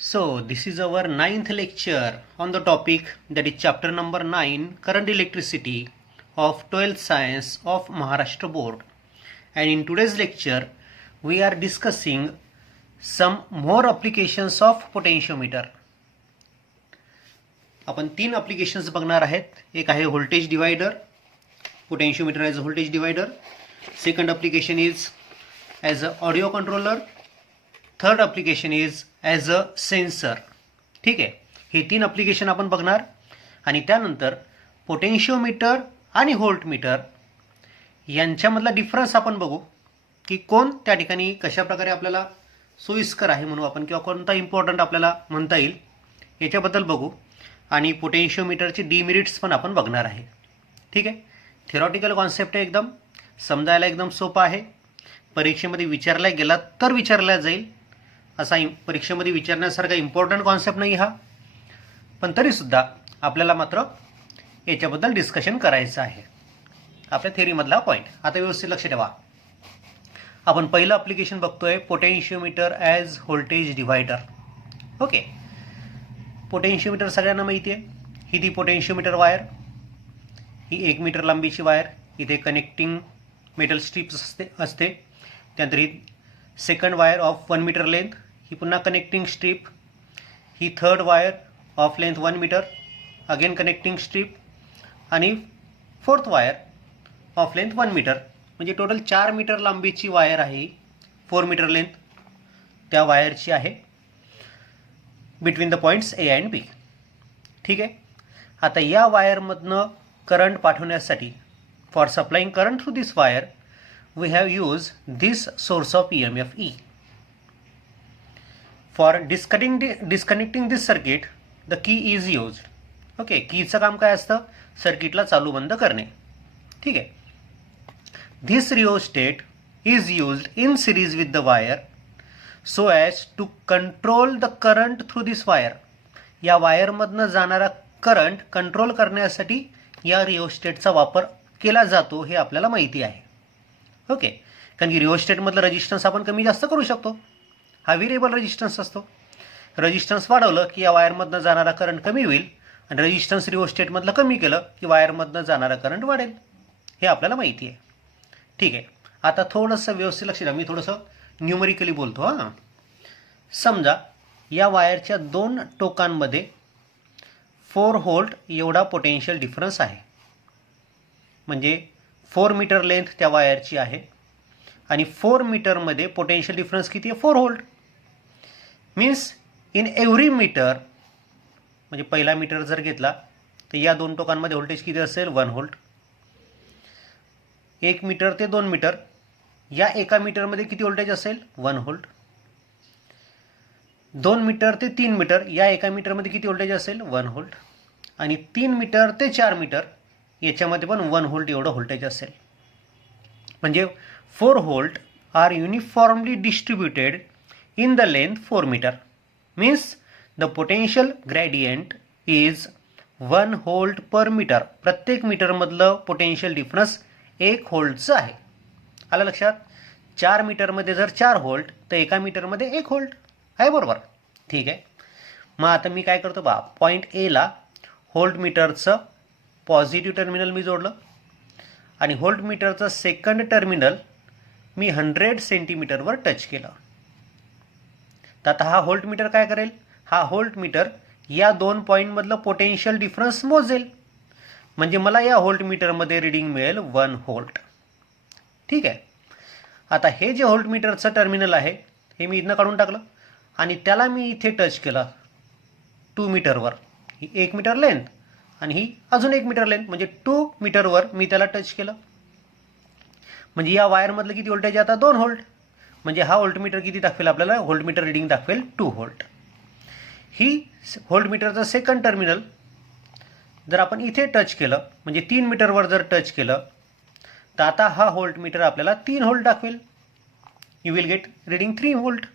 So, this is our ninth lecture on the topic that is chapter number 9 Current Electricity of 12th Science of Maharashtra Board. And in today's lecture, we are discussing some more applications of potentiometer. आपण तीन applications बघणार आहेत. एक आहे voltage divider, potentiometer as a voltage divider. Second application is as a audio controller. Third application is as a sensor. ठीक आहे, हे तीन ॲप्लिकेशन आपण बघणार आणि त्यानंतर पोटेन्शिओमीटर आणि व्होल्टमीटर यांच्यामधला डिफरन्स आपण बघू की कोण त्या ठिकाणी कशाप्रकारे आपल्याला सोयीस्कर आहे म्हणू आपण, किंवा कोणता इम्पॉर्टंट आपल्याला म्हणता येईल याच्याबद्दल बघू. आणि पोटेन्शिओमीटरचे डिमेरिट्स पण आपण बघणार आहे. ठीक आहे, थिअरॉटिकल कॉन्सेप्ट आहे, एकदम समजायला एकदम सोपा आहे. परीक्षेमध्ये विचारला गेला तर विचारला जाईल असा परीक्षेमध्ये विचारण्यासारखा इम्पॉर्टंट कॉन्सेप्ट नाही हा, पण तरीसुद्धा आपल्याला मात्र याच्याबद्दल डिस्कशन करायचं आहे. आपल्या थेअरीमधला पॉईंट आता व्यवस्थित लक्ष ठेवा. आपण पहिलं ॲप्लिकेशन बघतोय potentiometer as voltage divider. Okay, potentiometer सगळ्यांना माहिती आहे. ही ती पोटेन्शिओमीटर वायर, ही 1 मीटर लांबीची वायर, इथे कनेक्टिंग मेटल स्ट्रिप्स असते. त्यानंतर ही second wire of 1 metre length, ही पुन्हा कनेक्टिंग स्ट्रीप. ही third wire of length 1 metre, again connecting strip. आणि fourth wire of length 1 metre. म्हणजे टोटल 4 मीटर लांबीची वायर आहे ही. 4 मीटर लेंथ त्या वायरची आहे between the points A and B. ठीक आहे, आता या वायरमधनं करंट पाठवण्यासाठी for supplying current through this wire we have used this source of EMF E. For disconnecting this circuit, the key is used. Okay, कीचं काम काय असतं? सर्किटला चालू बंद करणे. ठीक आहे, this rheostat is used in series with the wire so as to control the current through this wire. या वायरमधनं जाणारा करंट कंट्रोल करण्यासाठी या रिओस्टेटचा वापर केला जातो हे आपल्याला माहिती आहे. ओके, कारण की रिओस्टेटमधलं रेजिस्टन्स आपण कमी जास्त करू शकतो. हा व्हेरिएबल रेजिस्टन्स असतो. रेजिस्टन्स वाढवलं की या वायरमधनं जाणारा करंट कमी होईल आणि रेजिस्टन्स रिओस्टेटमधलं कमी केलं की वायरमधनं जाणारा करंट वाढेल. हे आपल्याला माहिती आहे. ठीक आहे, आता थोडंसं व्यवस्थित लक्ष द्या. मी थोडंसं न्यूमरिकली बोलतो. हां, समजा या वायरच्या दोन टोकांमध्ये 4 व्होल्ट एवढा पोटेन्शियल डिफरन्स आहे. म्हणजे 4 मीटर लेंथ त्या वायरची आहे आणि 4 मीटरमध्ये पोटेन्शियल डिफरन्स किती आहे? 4 volt. Means in every metre, म्हणजे पहिला मीटर जर घेतला तर या दोन टोकांमध्ये व्होल्टेज किती असेल? 1 व्होल्ट. 1 मीटर ते 2 मीटर या एका मीटरमध्ये किती व्होल्टेज असेल? 1 व्होल्ट. 2 मीटर ते 3 मीटर या एका मीटरमध्ये किती व्होल्टेज असेल? 1 व्होल्ट. आणि 3 मीटर ते 4 मीटर याच्यामध्ये पण 1 व्होल्ट एवढं व्होल्टेज असेल. म्हणजे 4 volt are uniformly distributed in the length 4 metre. Means the potential gradient is 1 volt per metre. प्रत्येक मीटरमधलं पोटेन्शियल डिफरन्स 1 व्होल्टचं आहे. आलं लक्षात? 4 मीटरमध्ये जर 4 व्होल्ट तर एका मीटरमध्ये 1 व्होल्ट आहे, बरोबर? ठीक आहे, मग आता मी काय करतो बा, पॉईंट एला व्होल्ट मीटरचं पॉझिटिव्ह टर्मिनल मी जोडलं आणि व्होल्ट मीटरचं सेकंड टर्मिनल मी 100 सेंटीमीटरवर टच केलं. तर आता हा व्होल्ट मीटर काय करेल? हा व्होल्ट मीटर या दोन पॉईंटमधलं पोटेन्शियल डिफरन्स मोजेल. म्हणजे मला या व्होल्ट मीटरमध्ये रीडिंग मिळेल 1 व्होल्ट. ठीक आहे, आता हे जे व्होल्ट मीटरचं टर्मिनल आहे हे मी इथनं काढून टाकलं आणि त्याला मी इथे टच केलं 2 मीटरवर. ही 1 मीटर लेंथ आणि ही अजून 1 मीटर लेंथ, म्हणजे 2 मीटरवर मी त्याला टच केलं. म्हणजे या वायरमधलं किती व्होल्टेज आता? 2 व्होल्ट. म्हणजे हा व्होल्ट मीटर किती दाखवेल आपल्याला? व्होल्ट मीटर रिडिंग दाखवेल 2 व्होल्ट. ही व्होल्ट मीटरचं सेकंड टर्मिनल जर आपण इथे टच केलं, म्हणजे 3 मीटरवर जर टच केलं तर आता हा व्होल्ट मीटर आपल्याला 3 व्होल्ट दाखवेल. You will get reading 3 volt.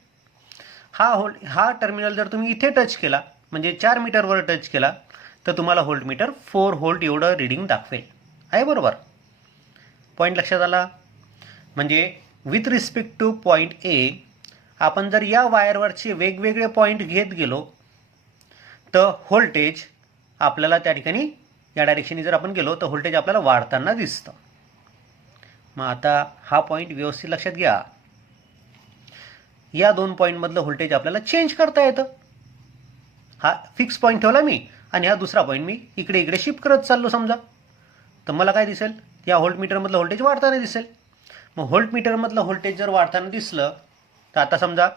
हा टर्मिनल जर तुम्ही इथे टच केला, म्हणजे 4 मीटरवर टच केला तर तुम्हाला व्होल्ट मीटर 4 व्होल्ट एवढं रिडिंग दाखवेल. आहे, बरोबर? पॉईंट लक्षात आला? म्हणजे with respect two point A आपण जर या वायरवरचे वेगवेगळे पॉईंट घेत गेलो तर व्होल्टेज आपल्याला त्या ठिकाणी या डायरेक्शनने जर आपण गेलो तर व्होल्टेज आपल्याला वाढताना दिसतं. मग आता हा पॉईंट व्यवस्थित लक्षात घ्या. या दोन पॉईंटमधलं व्होल्टेज आपल्याला चेंज करता येतं. हा फिक्स पॉईंट ठेवला मी आणि हा दुसरा पॉईंट मी इकडे इकडे शिफ्ट करत चाललो समजा, तर मला काय दिसेल, या व्होल्टमीटरमधलं व्होल्टेज वाढताना दिसेल. मग व्होल्टमीटरमधलं व्होल्टेज जर वाढताना दिसलं तर आता समजा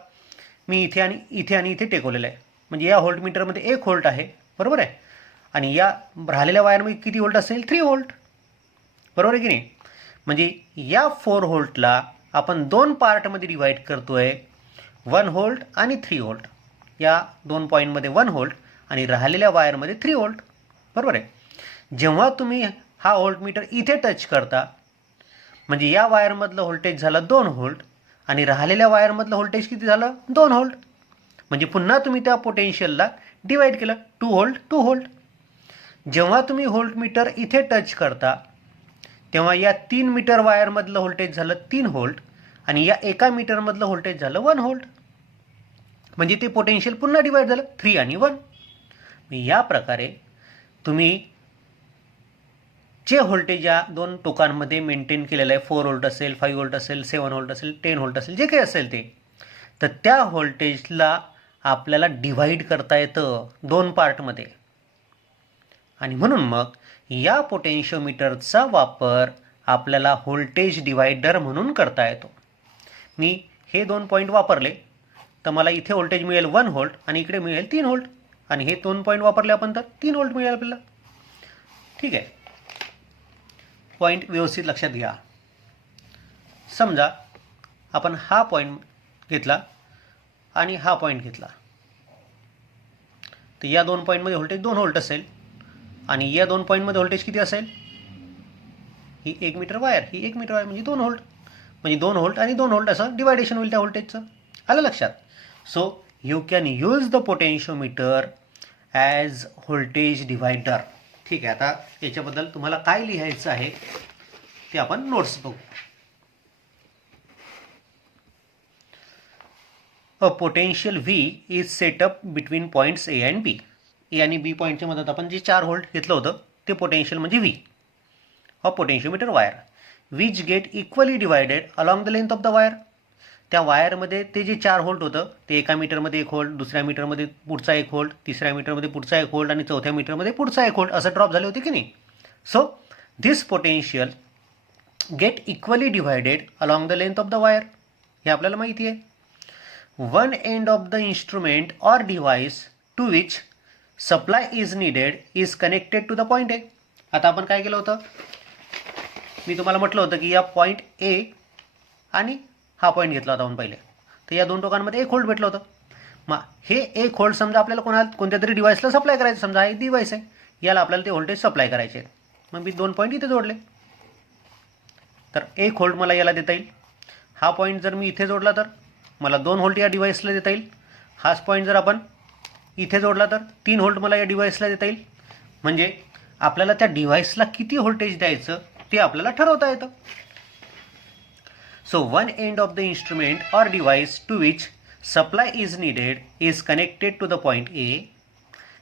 मी इथे आणि इथे टेकवलेलं आहे, म्हणजे या व्होल्टमीटरमध्ये 1 व्होल्ट आहे, बरोबर आहे, आणि या राहिलेल्या वायरमध्ये किती व्होल्ट असेल, 3 व्होल्ट, बरोबर आहे की नाही. म्हणजे या 4 व्होल्टला आपण 2 पार्टमध्ये डिवाईड करतोय, 1 व्होल्ट आणि 3 व्होल्ट. या 2 पॉईंटमध्ये 1 व्होल्ट आणि राहिलेल्या वायरमध्ये 3 व्होल्ट, बरोबर आहे. जेव्हा तुम्ही हा व्होल्टमीटर इथे टच करता म्हणजे या वायरमधलं व्होल्टेज झालं 2 व्होल्ट आणि राहिलेल्या वायरमधलं व्होल्टेज किती झालं, 2 व्होल्ट. म्हणजे पुन्हा तुम्ही त्या पोटेन्शियलला डिवाईड केलं, 2 व्होल्ट 2 व्होल्ट. जेव्हा तुम्ही व्होल्टमीटर इथे टच करता तेव्हा या 3 मीटर वायरमधलं व्होल्टेज झालं 3 व्होल्ट आणि या एका मीटरमधलं व्होल्टेज झालं 1 व्होल्ट. म्हणजे ते पोटेन्शियल पुन्हा डिवाईड झालं 3 आणि 1. या प्रकारे तुम्ही जे व्होल्टेज या दोन टोकांमध्ये मेंटेन केलेलं आहे, 4 व्होल्ट असेल, 5 व्होल्ट असेल, 7 व्होल्ट असेल, 10 व्होल्ट असेल, जे काही असेल ते, तर त्या व्होल्टेजला आपल्याला डिव्हाइड करता येतं 2 पार्टमध्ये. आणि म्हणून मग या पोटेन्शियोमीटरचा वापर आपल्याला व्होल्टेज डिवायडर म्हणून करता येतो. मी हे 2 पॉईंट वापरले तर मला इथे व्होल्टेज मिळेल 1 व्होल्ट आणि इकडे मिळेल 3 व्होल्ट, आणि हे 2 पॉईंट वापरले आपण तर 3 व्होल्ट मिळेल आपल्याला. ठीक आहे, पॉईंट व्यवस्थित लक्षात घ्या. समजा आपण हा पॉईंट घेतला आणि हा पॉईंट घेतला, तर या 2 पॉईंटमध्ये व्होल्टेज 2 व्होल्ट असेल आणि या 2 पॉईंटमध्ये व्होल्टेज किती असेल, ही 1 मीटर वायर, ही 1 मीटर वायर, म्हणजे 2 व्होल्ट, म्हणजे 2 व्होल्ट आणि 2 व्होल्ट असं डिवायडेशन होईल त्या व्होल्टेजचं. आलं लक्षात. So you can use the potentiometer as voltage divider. ठीक आहे, आता याच्याबद्दल तुम्हाला काय लिहायचं आहे ते आपण नोट्स बघू. A potential V is set up between points A and B. A आणि बी पॉईंटच्या मधात आपण जे 4 व्होल्ट घेतलं होतं ते पोटेन्शियल म्हणजे V of potentiometer wire, which get equally divided along the length of the wire. त्या वायरमध्ये ते जे 4 व्होल्ट होतं ते एका मीटरमध्ये 1 व्होल्ट, दुसऱ्या मीटरमध्ये पुढचा 1 व्होल्ट, तिसऱ्या मीटरमध्ये पुढचा 1 व्होल्ट आणि चौथ्या मीटरमध्ये पुढचा 1 व्होल्ट असं ड्रॉप झाले होते की नाही. So this potential get equally divided along the length of the wire, हे आपल्याला माहिती आहे. One end of the instrument or device to which supply is needed is connected to the point A. आता आपण काय केलं होतं, मी तुम्हाला म्हटलं होतं की या पॉईंट ए आणि हा पॉईंट घेतला होता आपण पहिले, तर या 2 टोकांमध्ये 1 व्होल्ट भेटलं होतं. मग हे 1 व्होल्ट समजा आपल्याला कोणत्या तरी डिव्हाइसला सप्लाय करायचं, समजा हा एक डिव्हाइस आहे, याला आपल्याला ते व्होल्टेज सप्लाय करायचे आहेत. मग मी 2 पॉईंट इथे जोडले तर 1 व्होल्ट मला याला देता येईल. हा पॉईंट जर मी इथे जोडला तर मला 2 व्होल्ट या डिव्हाइसला देता येईल. हाच पॉईंट जर आपण इथे जोडला तर 3 व्होल्ट मला या डिव्हाइसला देता येईल. म्हणजे आपल्याला त्या डिव्हाइसला किती व्होल्टेज द्यायचं ते आपल्याला ठरवता येतं. So one end of the instrument or device to which supply is needed is connected to the point A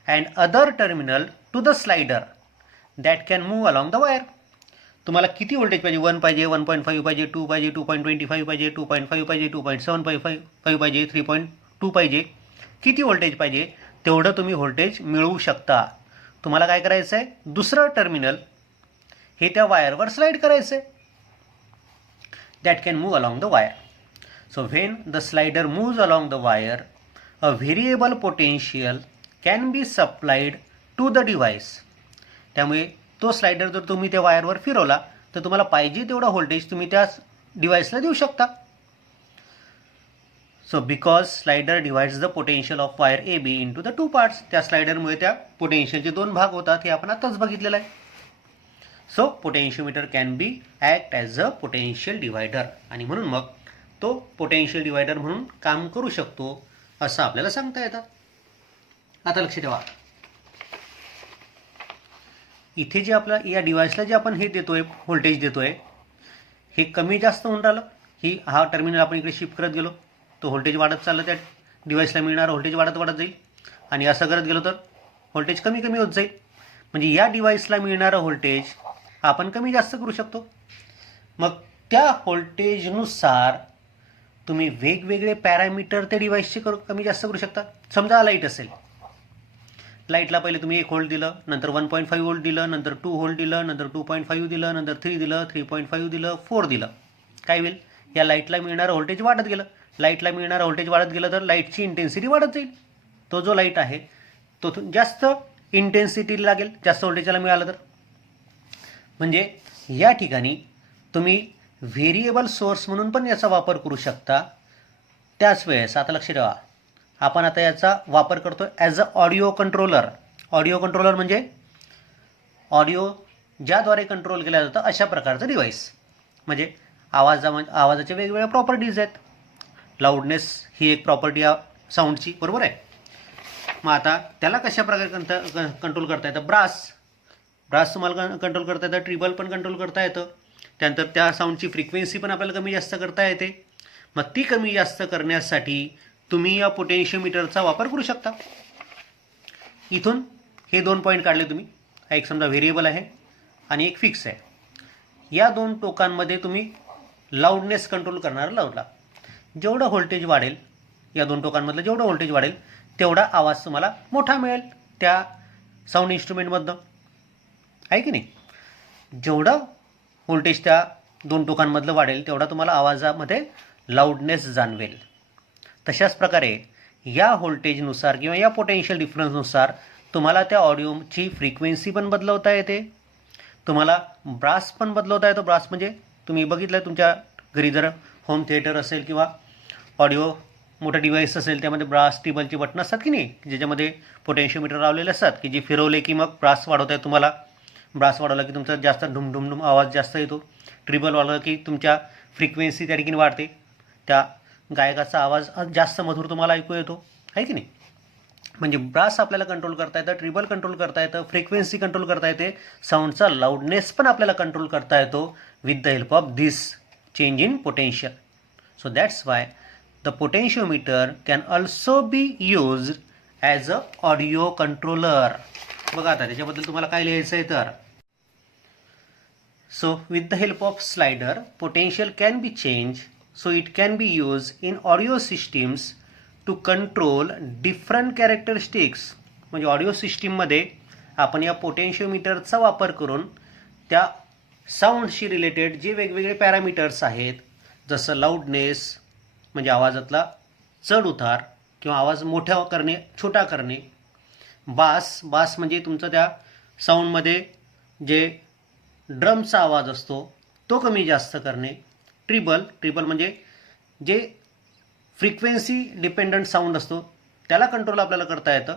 and other terminal to the slider that can move along the wire. तुम्हाला किती voltage पाहिजे, 1 पाहिजे, 1.5 पाहिजे, 2 पाहिजे, 2.25 पाहिजे, 2.5 पाहिजे, 2.75 पाहिजे, 3.2 पाहिजे, किती व्होल्टेज पाहिजे तेवढं तुम्ही व्होल्टेज मिळवू शकता. तुम्हाला काय करायचं आहे, दुसरं टर्मिनल हे त्या वायरवर स्लाइड करायचं आहे, that can move along the wire. So when the slider moves along the wire, a variable potential can be supplied to the device. त्यामुळे तो स्लाइडर जर तुम्ही त्या वायरवर फिरवला तर तुम्हाला पाहिजे तेवढा व्होल्टेज तुम्ही त्या डिव्हाइसला देऊ शकता. So because slider divides the potential of wire A B into the 2 parts. त्या स्लाइडरमुळे त्या पोटेन्शियलचे 2 भाग होतात, हे आपण आताच बघितलेलं आहे. So potentiometer can be act as a potential divider, आणि म्हणून मग तो पोटेन्शियल डिवायडर म्हणून काम करू शकतो असं आपल्याला सांगता येतं. आता लक्ष ठेवा, इथे जे आपल्या या डिव्हाइसला जे आपण हे देतोय, व्होल्टेज देतोय, हे कमी जास्त होऊन राहिलं. हा टर्मिनल आपण इकडे शिफ्ट करत गेलो, तो व्होल्टेज वाढत चाललं, त्या डिव्हाइसला मिळणारं व्होल्टेज वाढत वाढत जाईल आणि असं करत गेलो तर व्होल्टेज कमी कमी होत जाईल. म्हणजे या डिव्हाइसला मिळणारं व्होल्टेज आपण कमी जास्त करू शकतो. मग त्या व्होल्टेजनुसार तुम्ही वेगवेगळे पॅरामीटर त्या डिव्हाइसचे कमी जास्त करू शकता. समजा लाईट असेल, लाईटला पहिले तुम्ही 1 व्होल्ट दिलं, नंतर 1.5 व्होल्ट दिलं, नंतर 2 व्होल्ट दिलं, नंतर 2.5 दिलं, नंतर 3 दिलं, 3.5 दिलं, 4 दिलं. काय होईल? या लाईटला मिळणारं व्होल्टेज वाढत गेलं. लाईटला मिळणारं व्होल्टेज वाढत गेलं तर लाईटची इंटेन्सिटी वाढत जाईल. तो जो लाईट आहे तो जास्त इंटेन्सिटी लागेल जास्त व्होल्टेजला मिळालं तर. म्हणजे या ठिकाणी तुम्ही व्हेरिएबल सोर्स म्हणून पण याचा वापर करू शकता. त्याच वेळेस आता लक्ष ठेवा, आपण आता याचा वापर करतो as a audio controller. Audio controller म्हणजे ऑडिओ ज्याद्वारे कंट्रोल केला जातं अशा प्रकारचं डिव्हाइस. म्हणजे आवाजाच्या वेगवेगळ्या प्रॉपर्टीज आहेत. लाऊडनेस ही एक प्रॉपर्टी आहे साऊंडची, बरोबर आहे. मग आता त्याला कशा प्रकारे कंट्रोल करता येतं? ब्रास तुम्हाला कंट्रोल करता येतं, ट्रिबल पण कंट्रोल करता येतं. त्यानंतर त्या साऊंडची फ्रिक्वेन्सी पण आपल्याला कमी जास्त करता येते. मग ती कमी जास्त करण्यासाठी तुम्ही या पोटेन्शियोमीटरचा वापर करू शकता. इथून हे 2 पॉईंट काढले तुम्ही. हा एक समजा व्हेरिएबल आहे आणि एक फिक्स आहे. या 2 टोकांमध्ये तुम्ही लाऊडनेस कंट्रोल करणारा लावला. जेवढं व्होल्टेज वाढेल, या 2 टोकांमधलं जेवढं व्होल्टेज वाढेल तेवढा आवाज तुम्हाला मोठा मिळेल त्या साऊंड इन्स्ट्रुमेंटमधनं, आहे की नाही. जेवढं व्होल्टेज त्या 2 टोकांमधलं वाढेल तेवढा तुम्हाला आवाजामध्ये लाऊडनेस जाणवेल. तशाच प्रकारे या व्होल्टेजनुसार किंवा या पोटेन्शियल डिफरन्सनुसार तुम्हाला त्या ऑडिओची फ्रिक्वेन्सी पण बदलवता येते. तुम्हाला ब्रास पण बदलवता येतो. ब्रास म्हणजे तुम्ही बघितलं तुमच्या घरी जर होम थिएटर असेल किंवा ऑडिओ मोठं डिव्हाइस असेल त्यामध्ये ब्रास टिबलची बटन असतात की नाही, ज्याच्यामध्ये पोटेन्शियोमीटर लावलेले असतात की जे फिरवले की मग ब्रास वाढवता येतो. तुम्हाला ब्रास वाढवला की तुमचा जास्त ढुमढुमढुम आवाज जास्त येतो. ट्रिबल वाढवला की तुमच्या फ्रिक्वेन्सी त्या ठिकाणी वाढते. त्या गायकाचा आवाज जास्त मधुर तुम्हाला ऐकू येतो, आहे की नाही. म्हणजे ब्रास आपल्याला कंट्रोल करता येतं, ट्रिबल कंट्रोल करता येतं, फ्रिक्वेन्सी कंट्रोल करता येते, साऊंडचा लाऊडनेस पण आपल्याला कंट्रोल करता येतो with the help of this change in potential. So that's why the potentiometer can also be used as a audio controller. बघा आता त्याच्याबद्दल तुम्हाला काय लिहायचं आहे तर, so with the help of slider potential can be changed, so it can be used in audio systems to control different characteristics. म्हणजे audio सिस्टीममध्ये आपण या पोटेन्शियोमीटरचा वापर करून त्या साऊंडशी रिलेटेड जे वेगवेगळे पॅरामीटर्स आहेत, जसं लाऊडनेस म्हणजे आवाजातला चढ उतार किंवा आवाज मोठा करणे छोटा करणे, बास म्हणजे तुमचं त्या साऊंडमध्ये जे ड्रमचा आवाज असतो तो कमी जास्त करणे, ट्रिबल म्हणजे जे फ्रिक्वेन्सी डिपेंडंट साऊंड असतो त्याला कंट्रोल आपल्याला करता येतं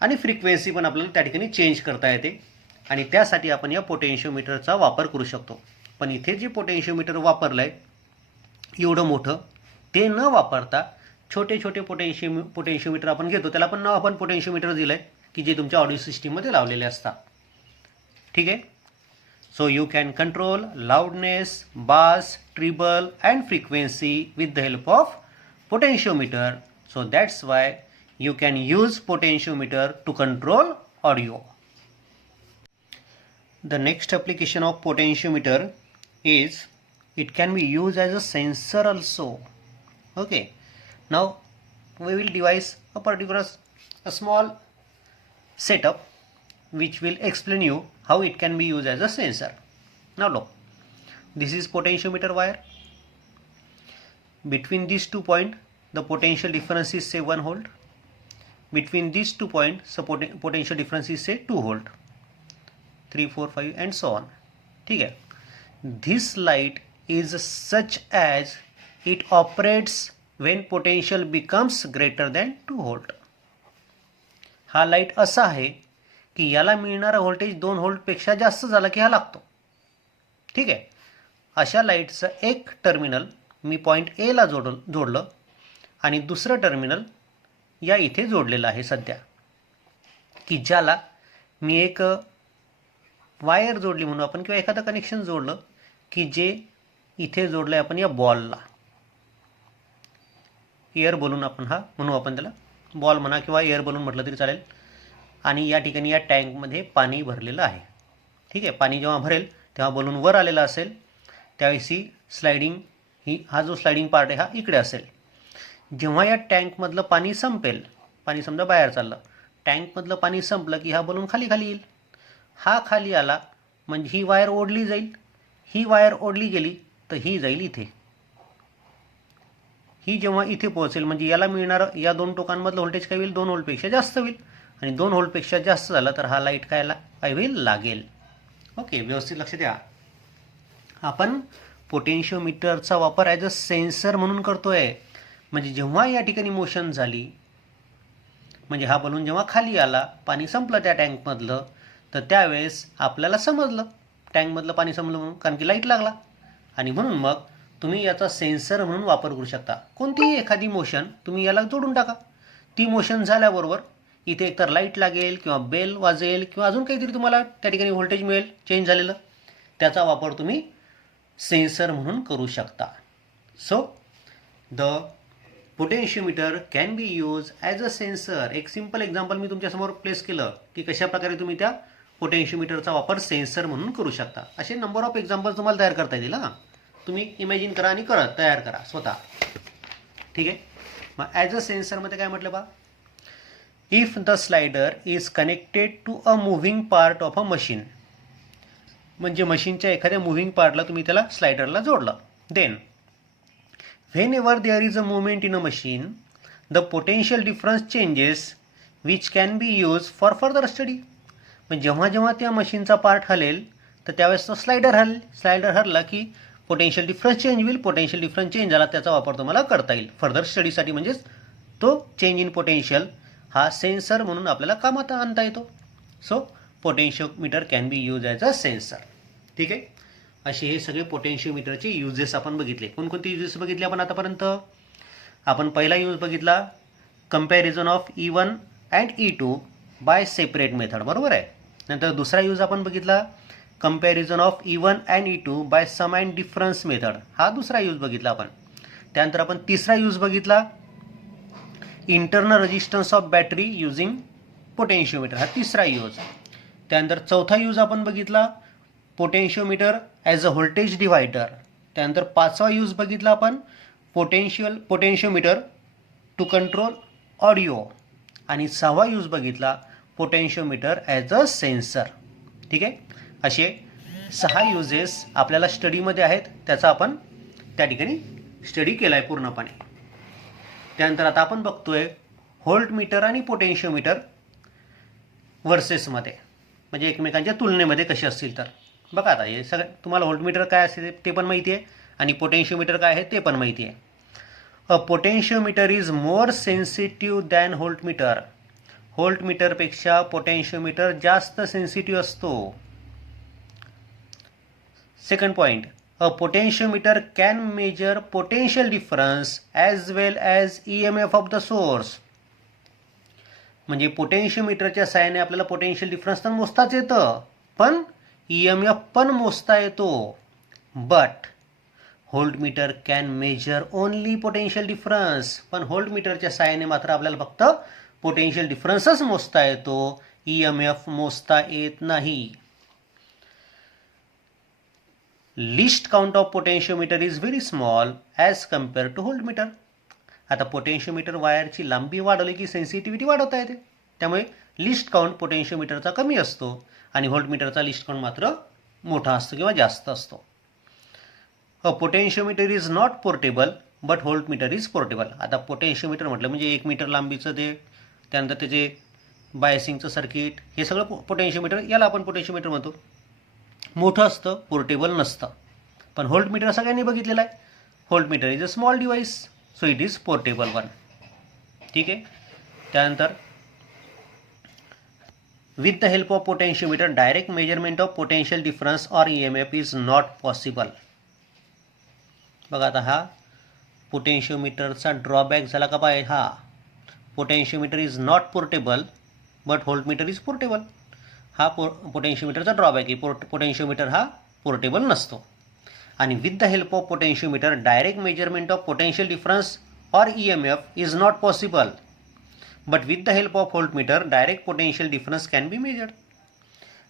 आणि फ्रिक्वेन्सी पण आपल्याला त्या ठिकाणी चेंज करता येते आणि त्यासाठी आपण या पोटेन्शियोमीटरचा वापर करू शकतो. पण इथे जे पोटेन्शियोमीटर वापरलं आहे एवढं मोठं ते न वापरता छोटे छोटे पोटेन्शियोमीटर आपण घेतो, त्याला पण नाव आपण पोटेन्शियोमीटर दिलं आहे की जे तुमच्या ऑडिओ सिस्टीममध्ये लावलेले असतात. ठीक आहे. So you can control loudness, bass, treble and frequency with the help of potentiometer. So that's why you can use potentiometer to control audio. The next application of potentiometer is it can be used as a sensor also. Okay. Now we will devise a small setup which will explain you how it can be used as a sensor. Now look, this is potentiometer wire. Between these 2 points the potential difference is say 1 volt. Between these 2 points the potential difference is say 2 volt, 3, 4, 5 and so on. ठीक है. This light is such as it operates when potential becomes greater than 2 volt. हा light असा आहे की याला मिळणारा voltage 2 व्होल्टपेक्षा जास्त झाला की हा लागतो. ठीक आहे. अशा लाईटचं एक टर्मिनल मी पॉईंट एला जोडलं आणि दुसरं टर्मिनल या इथे जोडलेलं आहे सध्या, की ज्याला मी एक वायर जोडली म्हणून आपण किंवा एखादं कनेक्शन जोडलं की जे इथे जोडलं आहे आपण या बॉलला. एअर बलून आपण हा म्हणू, आपण त्याला बॉल म्हणा किंवा एअर बलून म्हटलं तरी चालेल. आणि या ठिकाणी या टँकमध्ये पाणी भरलेलं आहे. ठीक आहे, पाणी जेव्हा भरेल तेव्हा बलून वर आलेला असेल, त्यावेळेस ही स्लायडिंग, हा जो स्लायडिंग पार्ट आहे हा इकडे असेल. जेव्हा या टँकमधलं पाणी संपेल, पाणी समजा बाहेर चाललं, टँकमधलं पाणी संपलं की हा बलून खाली येईल. हा खाली आला म्हणजे ही वायर ओढली जाईल, ही वायर ओढली गेली तर ही जाईल इथे. ही जेव्हा इथे पोहोचेल म्हणजे याला मिळणारं या दोन टोकांमधलं व्होल्टेज काय होईल, 2 व्होल्टपेक्षा जास्त होईल. आणि 2 व्होल्टपेक्षा जास्त झालं तर हा लाईट काय होईल, लागेल. ओके, व्यवस्थित लक्ष द्या. आपण पोटेन्शिओमीटरचा वापर ॲज अ सेन्सर म्हणून करतोय. म्हणजे जेव्हा या ठिकाणी मोशन झाली, म्हणजे हा बलून जेव्हा खाली आला, पाणी संपलं त्या टँकमधलं, तर त्यावेळेस आपल्याला समजलं टँकमधलं पाणी संपलं म्हणून, कारण की लाईट लागला. आणि म्हणून मग तुम्ही याचा सेन्सर म्हणून वापर करू शकता. कोणतीही एखादी मोशन तुम्ही याला जोडून टाका. ती मोशन झाल्याबरोबर इथे एकतर लाईट लागेल किंवा बेल वाजेल किंवा अजून काहीतरी तुम्हाला त्या ठिकाणी व्होल्टेज मिळेल चेंज झालेलं. त्याचा वापर तुम्ही सेन्सर म्हणून करू शकता. So the potentiometer can be use as a sensor. एक सिम्पल एक्झाम्पल मी तुमच्यासमोर प्लेस केलं की कशाप्रकारे तुम्ही त्या पोटेन्शिओमीटरचा वापर सेन्सर म्हणून करू शकता. असे नंबर ऑफ एक्झाम्पल्स तुम्हाला तयार करता येतील. हां, तुम्ही इमॅजिन करा आणि तयार करा स्वतः. ठीक आहे, मग ॲज अ सेन्सरमध्ये काय म्हटलं बा, if the slider is connected to a moving part of a machine. म्हणजे मशीनच्या एखाद्या मुव्हिंग पार्टला तुम्ही त्याला स्लायडरला जोडलं. Then whenever there is a movement in a machine, the potential difference changes which can be used for further study. म्हणजे जेव्हा जेव्हा त्या मशीनचा पार्ट हलेल तर त्यावेळेस तो स्लायडर हलला की पोटेन्शियल डिफरन्स चेंज होईल. पोटेन्शियल डिफरन्स चेंज झाला त्याचा वापर तुम्हाला करता येईल फर्दर स्टडीसाठी. म्हणजेच तो चेंज इन पोटेन्शियल हा सेन्सर म्हणून आपल्याला कामात आणता येतो. So potentiometer can be use as a sensor. ठीक आहे, असे हे सगळे पोटेन्शिओमीटरचे युजेस आपण बघितले. कोणकोणते युजेस बघितले आपण आतापर्यंत? आपण पहिला यूज बघितला comparison of E1 and E2 by separate method, बरोबर आहे. नंतर दुसरा यूज आपण बघितला comparison of E1 and E2 by sum and difference method, हा दुसरा यूज बघितला आपण. त्यानंतर आपण तिसरा यूज बघितला internal resistance of battery using potentiometer, हा तिसरा यूज. त्यानंतर चौथा यूज आपण बघितला potentiometer as a voltage divider. त्यानंतर पाचवा यूज बघितला आपण पोटेन्शिओमीटर टू कंट्रोल ऑडिओ. आणि सहावा यूज बघितला पोटेन्शिओमीटर ॲज अ सेन्सर. ठीक आहे, असे 6 युजेस आपल्याला स्टडीमध्ये आहेत. त्याचा आपण त्या ठिकाणी स्टडी केला आहे पूर्णपणे. त्यानंतर आता आपण बघतोय व्होल्टमीटर आणि पोटेन्शिओमीटर वर्सेसमध्ये, म्हणजे एकमेकांच्या तुलनेमध्ये कसे असतील. तर बघा आता हे सगळं तुम्हाला व्होल्टमीटर काय असते ते पण माहिती आहे आणि पोटेन्शिओमीटर काय आहे ते पण माहिती आहे. A potentiometer is more sensitive than voltmeter. व्होल्टमीटरपेक्षा पोटेन्शिओमीटर जास्त सेन्सिटिव्ह असतो. Second point, a potentiometer can measure potential difference as well as EMF of the source. म्हणजे पोटेन्शिओमीटरच्या साहाय्याने आपल्याला पोटेन्शियल डिफरन्स तर मोजताच येतं, पण EMF पण मोजता येतो. But voltmeter can major only potential difference. पण व्होल्टमीटरच्या साहाय्याने मात्र आपल्याला फक्त पोटेन्शियल डिफरन्सच मोजता येतो, EMF मोजता येत नाही. Least count of potentiometer is very small as compare to voltmeter. आता पोटेन्शिओमीटर वायरची लांबी वाढवली की सेन्सिटिव्हिटी वाढवता येते, त्यामुळे लिस्ट काउंट पोटेन्शिओमीटरचा कमी असतो आणि व्होल्टमीटरचा लिस्ट काउंट मात्र मोठा असतो किंवा जास्त असतो. A potentiometer is not portable but voltmeter is portable. आता पोटेन्शिओमीटर म्हटलं म्हणजे 1 मीटर लांबीचं ते, त्यानंतर त्याचे बायसिंगचं सर्किट, हे सगळं पोटेन्शिओमीटर, याला आपण पोटेन्शिओमीटर म्हणतो. मोठं असतं, पोर्टेबल नसतं. पण व्होल्टमीटर सगळ्यांनी बघितलेलं आहे. Voltmeter is a small device, so it is portable one. ठीक आहे, त्यानंतर with the help of potentiometer direct measurement of potential difference or EMF is not possible. बघा आता हा पोटेन्शिओमीटरचा ड्रॉबॅक झाला का पाहिजे. हा potentiometer is not portable but voltmeter is portable. हा पोटेन्शिओमीटरचा ड्रॉबॅक आहे. पोटेन्शिओमीटर हा पोर्टेबल नसतो. आणि with the help of potentiometer direct measurement of potential difference or EMF is not possible. But with the help of voltmeter, direct potential difference can be measured.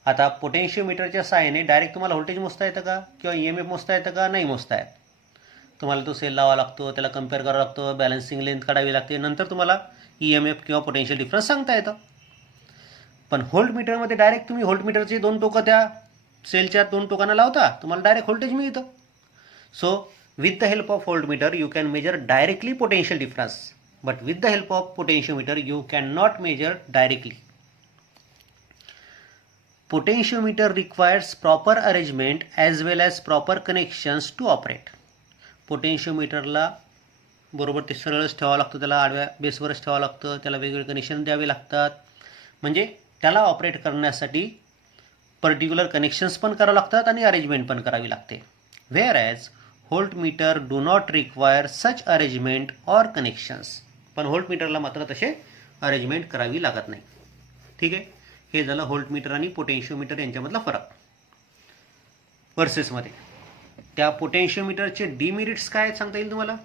आता पोटेन्शियोमीटरच्या सहाय्याने direct तुम्हाला voltage मोजता येतं का किंवा EMF मोजता येतं का? नाही मोजता येत. तुम्हाला तो सेल लावा लागतो, त्याला कम्पेअर करावं लागतं, बॅलन्सिंग लेंथ काढावी लागते, नंतर तुम्हाला EMF किंवा पोटेन्शियल डिफरन्स सांगता येतं. पण व्होल्टमीटरमध्ये डायरेक्ट तुम्ही व्होल्टमीटरचे दोन टोकं त्या सेलच्या दोन टोकांना लावता, तुम्हाला डायरेक्ट व्होल्टेज मिळतं. So with the help of voltmeter you can measure directly potential difference, but with the help of potentiometer you cannot measure directly. Potentiometer requires proper arrangement as well as proper connections to operate. पोटेन्शियोमीटरला बरोबर ते सरळच ठेवावं लागतं, त्याला आडव्या बेसवरच ठेवावं लागतं, त्याला वेगवेगळे कनेक्शन द्यावे लागतात, म्हणजे त्याला ऑपरेट करण्यासाठी पर्टिक्युलर कनेक्शन्स पण करावं लागतात आणि अरेंजमेंट पण करावी लागते. Whereas voltmeter do not require such arrangement or connections. पण व्होल्टमीटरला मात्र तसे अरेंजमेंट करावी लागत नाही. ठीक आहे, हे झालं व्होल्टमीटर आणि पोटेन्शियोमीटर यांच्यामधला फरक. वर्सेसमध्ये त्या पोटेन्शियोमीटरचे डिमेरिट्स काय सांगता येईल तुम्हाला?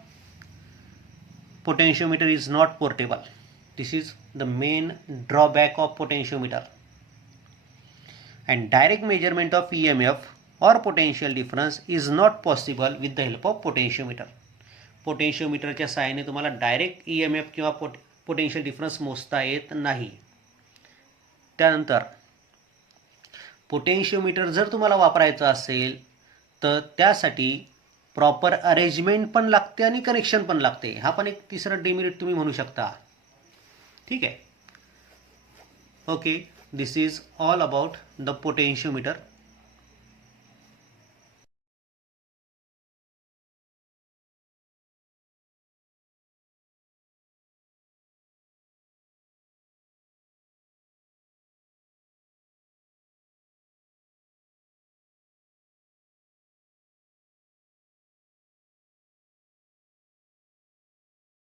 Potentiometer is not portable. This is the main drawback of potentiometer. And direct measurement of EMF or potential difference is not possible with the help of potentiometer. पोटेन्शियोमीटरच्या सहाय्याने तुम्हाला डायरेक्ट EMF किंवा पोटेन्शियल डिफरन्स मोजता येत नाही. त्यानंतर potentiometer जर तुम्हाला वापरायचं असेल तर त्यासाठी प्रॉपर अरेंजमेंट पण लागते आणि कनेक्शन पण लागते. हा पण एक तिसरा डिमेरिट तुम्ही म्हणू शकता. ठीक आहे. Okay, this is all about the potentiometer.